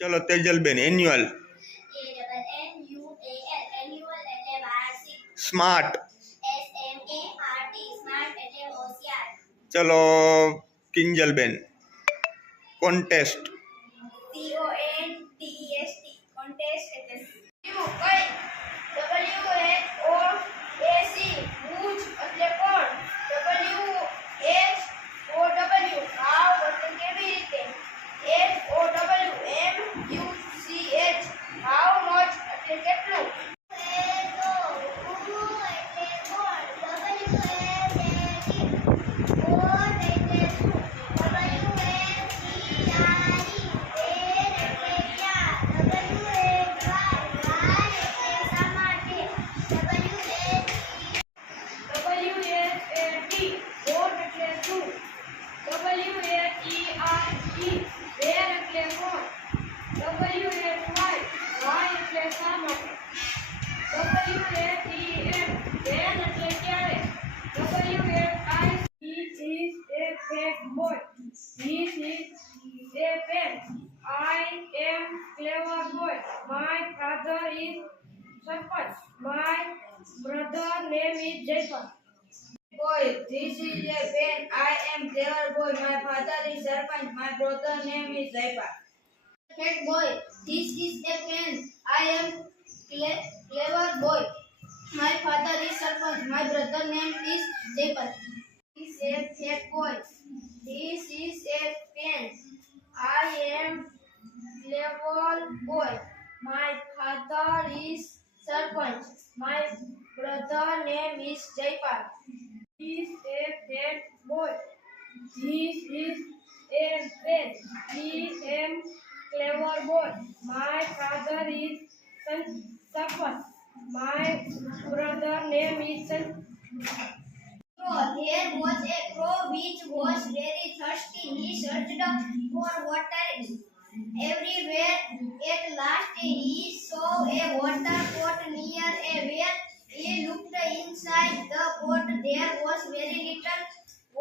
ચલો Tejalben annual A double N U I am clever boy My father is Sarpanch My father is Sarpanch. My brother name is Jaipa. Cat boy, this is a pen. I am cle- clever boy. My father is Sarpanch. My brother name is Jaipal. This is a cat boy. This is a pen. I am clever boy. My father is Sarpanch. My brother name is Jaipal. This is a cat boy. This is a. I am clever boy. My father is San Sarpat. My brother name is San. There was a crow which was very thirsty. He searched for water everywhere. At last he saw a water pot near a well. He looked inside the pot. There was very little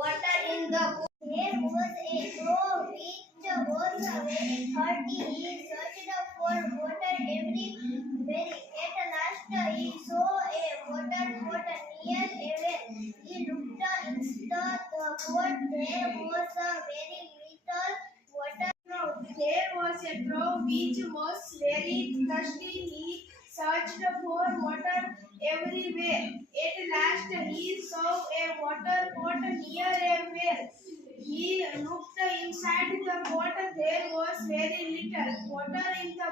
water in the pot. There was a crow which was very thirsty. He searched for water everywhere. At last he saw a water pot near a well. He looked into the pot. There was a very little water. There was a crow which was very thirsty. He searched for water everywhere. He saw a water pot near a well. He looked inside the pot. There was very little water in the